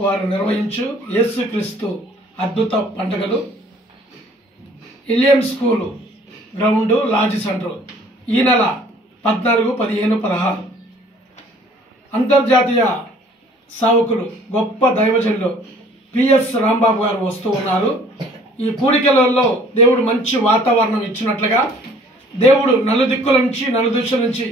వారు నిర్వహించు యేసుక్రీస్తు అద్భుత పండుగలు ileum school ground LADS centre ఈ నెల 14, 15, 16 అంతర్జాతీయ సేవకులు గొప్ప దైవజనులు పిఎస్ రాంబాబు గారు వస్తూ ఉన్నారు. ఈ కూడికలలో దేవుడు మంచి వాతావరణం ఇచ్చినట్లుగా దేవుడు నలుదిక్కుల నుంచి నలుదిశల నుంచి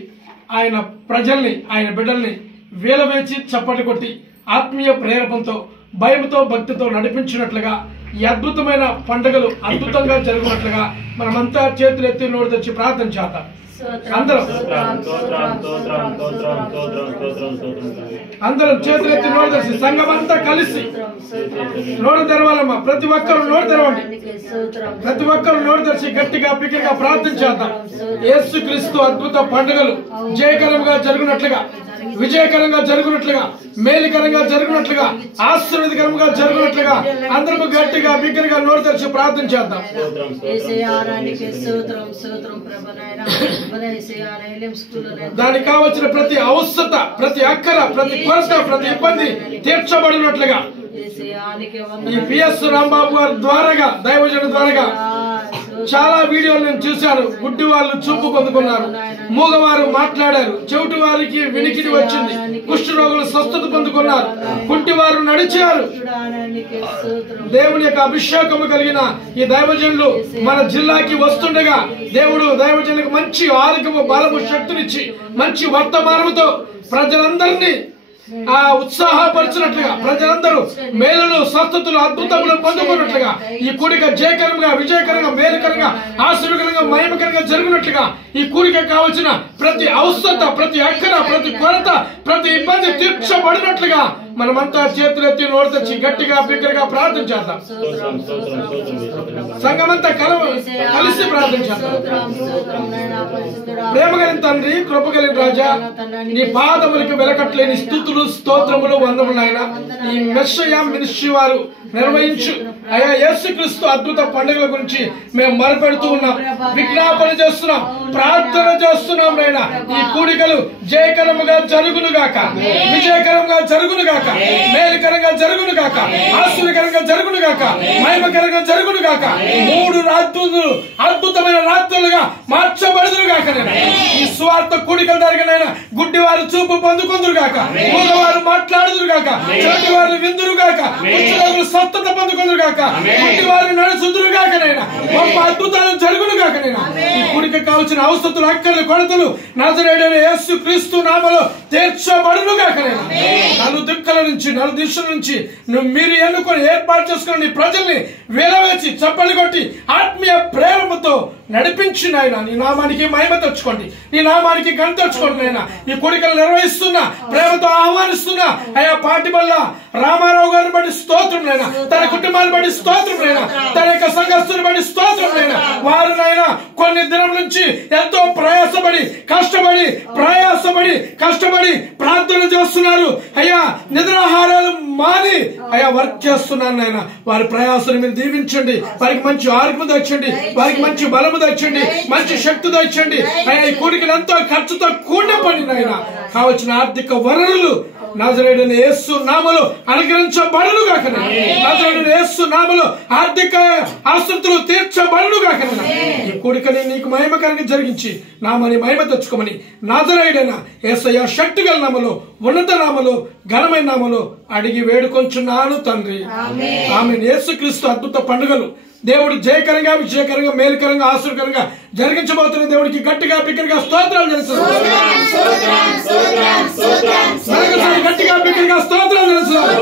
ఆయన ప్రజల్ని ఆయన బిడ్డల్ని వేలవేచి చప్పటి కొట్టి ఆత్మీయ ప్రేరేపణతో భయంతో భక్తితో నడిపించినట్లుగా ఈ అద్భుతమైన పండుగలు అద్భుతంగా జరుగునట్లుగా మనమంతా చేతులెత్తి నోరు తెచ్చి ప్రార్థన చేద్దాం. అందరం చేతులెత్తి నోరు తెచ్చి సంఘమంతా కలిసి నోరు తెరవాలమ్మా. ప్రతి ఒక్కరు నోరు తెరవండి. ప్రతి ఒక్కరు నోరు తెరిచి గట్టిగా బిగ్గరగా ప్రార్థన చేద్దాం. యేసుక్రీస్తు అద్భుత పండుగలు జయకరంగా జరుగునట్లుగా, విజయకరంగా జరుగునట్లుగా, మేలుకరంగా జరుగునట్లుగా, ఆశీర్వాదకరంగా జరుగునట్లుగా అందరూ గట్టిగా బిగ్గరగా నోరు తెరిచి ప్రార్థన చేద్దాం. దానికి కావలసిన ప్రతి అవసరత, ప్రతి అక్కర, ప్రతి కొరత, ప్రతి ఇబ్బంది తీర్చబడినట్లుగా ఈ పిఎస్ రాంబాబు గారి ద్వారాగా దైవజనుడి ద్వారాగా చాలా వీడియోలు నేను చూశాను. గుడ్డి వాళ్ళు చూపు పొందుకున్నారు, మూగవారు మాట్లాడారు, చెవిటి వారికి వినికిడి వచ్చింది, కుష్ఠరోగులు స్వస్థత పొందుకున్నారు, కుంటివారు నడిచారు. దేవుని యొక్క అభిషేకము కలిగిన ఈ దైవజనులు మన జిల్లాకి వస్తుండగా దేవుడు దైవజనులకు మంచి ఆరోగ్యము, బలము, శక్తినిచ్చి మంచి వర్తమానముతో ప్రజలందరినీ ఉత్సాహపరిచినట్లుగా, ప్రజలందరూ మేలులు, స్వస్థతలు, అద్భుతములు పొందుకున్నట్లుగా ఈ కూడిక జయకరంగా, విజయకరంగా, మేలుకరంగా, ఆశీర్వాదకరంగా, మహిమకరంగా జరిగినట్లుగా ఈ కూడిక కావలసిన ప్రతి అవసరత, ప్రతి అక్కర, ప్రతి కొరత, ప్రతి ఇబ్బంది తీర్చబడినట్లుగా మనమంతా చేతులెత్తి నోరు తెచ్చి గట్టిగా బిగ్గరగా ప్రార్థన చేద్దాం. సంఘమంతా కలిసి ప్రార్థన చేద్దాం. ప్రేమ కలిగిన తండ్రి, కృప కలిగిన రాజా, నీ పాదములకు వెలకట్లేని స్తుతులు, స్తోత్రములు, వందములు ఆయన ఈ మెస్సయా మినిస్ట్రీ వారు నిర్వహించు అయా యేసుక్రీస్తు అద్భుత పండుగల గురించి మేము మొరపెడుతూ ఉన్నాం, విజ్ఞాపన చేస్తున్నాం, ప్రార్థన చేస్తున్నాం. నాయన ఈ కూడికలు జయకరముగా జరుగును గాక, విజయకరంగా జరుగును గాక, మేలుకరంగా జరుగును గాక, ఆశీర్వాదకరంగా జరుగును గాక, మహిమకరంగా జరుగును గాక. 3 రాత్రులు అద్భుతమైన రాత్రులుగా మార్చబడుదురు గాక. ఈ స్వార్థ కూడికలు జరిగిన గుడ్డి వారు చూపు పొందుకుందురు గాక, మూగవారు మాట్లాడుదురు గాక, చెవిటి వారు విందురు గాక, కుష్ఠరోగులు స్వస్థత పొందుకుందురు గాక, గుడ్డి వారు నడుచుదురు గాక. నైనా గొప్ప అద్భుతాలు జరుగును గాక. నైనా ఈ కూడిక కావాల్సిన అవసరతలు, అక్కర్లు, కొరతలు నజరేయుడైన యేసుక్రీస్తు నామములో తీర్చబడును గాక. నైనా నలుదిక్కుల నుంచి నలుదిశల నుంచి మీరు ఎన్నుకొని ఏర్పాటు చేసుకుని నీ ప్రజల్ని వేలవేసి చప్పట్లు కొట్టి ఆత్మీయ ప్రేమతో నడిపించిన ఆయన నీ నామానికి మహిమ తెచ్చుకోండి, నీ నామానికి ఘనత తెచ్చుకోండి. నాయన ఈ కోరికలు నిర్వహిస్తున్నా, ప్రేమతో ఆహ్వానిస్తున్నా అయా పాటి వల్ల రామారావు గారిని బట్టి స్తోత్రం నైనా, తన కుటుంబాన్ని బట్టి స్తోత్రం నైనా, తన యొక్క సంఘస్థుని బట్టి స్తోత్రం నైనా. వారు నైనా కొన్ని దినం నుంచి ఎంతో ప్రయాసపడి కష్టపడి ప్రార్థన చేస్తున్నారు అయ్యా. నిద్రాహారాలు మాని అయ్యా వర్క్ చేస్తున్నారు నాయన. వారి ప్రయాసాన్ని మీరు దీవించండి, వారికి మంచి ఆరోగ్యం తెచ్చండి, వారికి మంచి బలము తెచ్చండి, మంచి శక్తి తెచ్చండి అయ్యా. ఈ కోరికలు ఎంతో ఖర్చుతో కూడిన పని నాయన. కావలసిన ఆర్థిక వనరులు నజరేయుడైన యేసు నామములో అనుగ్రహించబడును గాక. నజరేయుడైన యేసు నామములో ఆర్థిక ఆసక్తులు తీర్చబడును గాక. ఈ కోరికని నీకు మహిమకరంగా జరిగించి నామని మహిమ తెచ్చుకోమని నజరేయుడైన యేసయ్య శక్తి గల నామములో, ఉన్నత నామములో, ఘనమైన నామములో అడిగి వేడుకొంచున్నాను తండ్రి, ఆమేన్. యేసుక్రీస్తు అద్భుత పండుగలు దేవుడు జయకరంగా, విజయకరంగా, మేలుకరంగా, ఆశీర్వకరంగా జరిగించబోతున్న దేవుడికి గట్టిగా బిగ్గరగా స్తోత్రాలు చేస్తున్నారు. గట్టిగా బిగ్గరగా స్తోత్రాలు చేస్తున్నారు.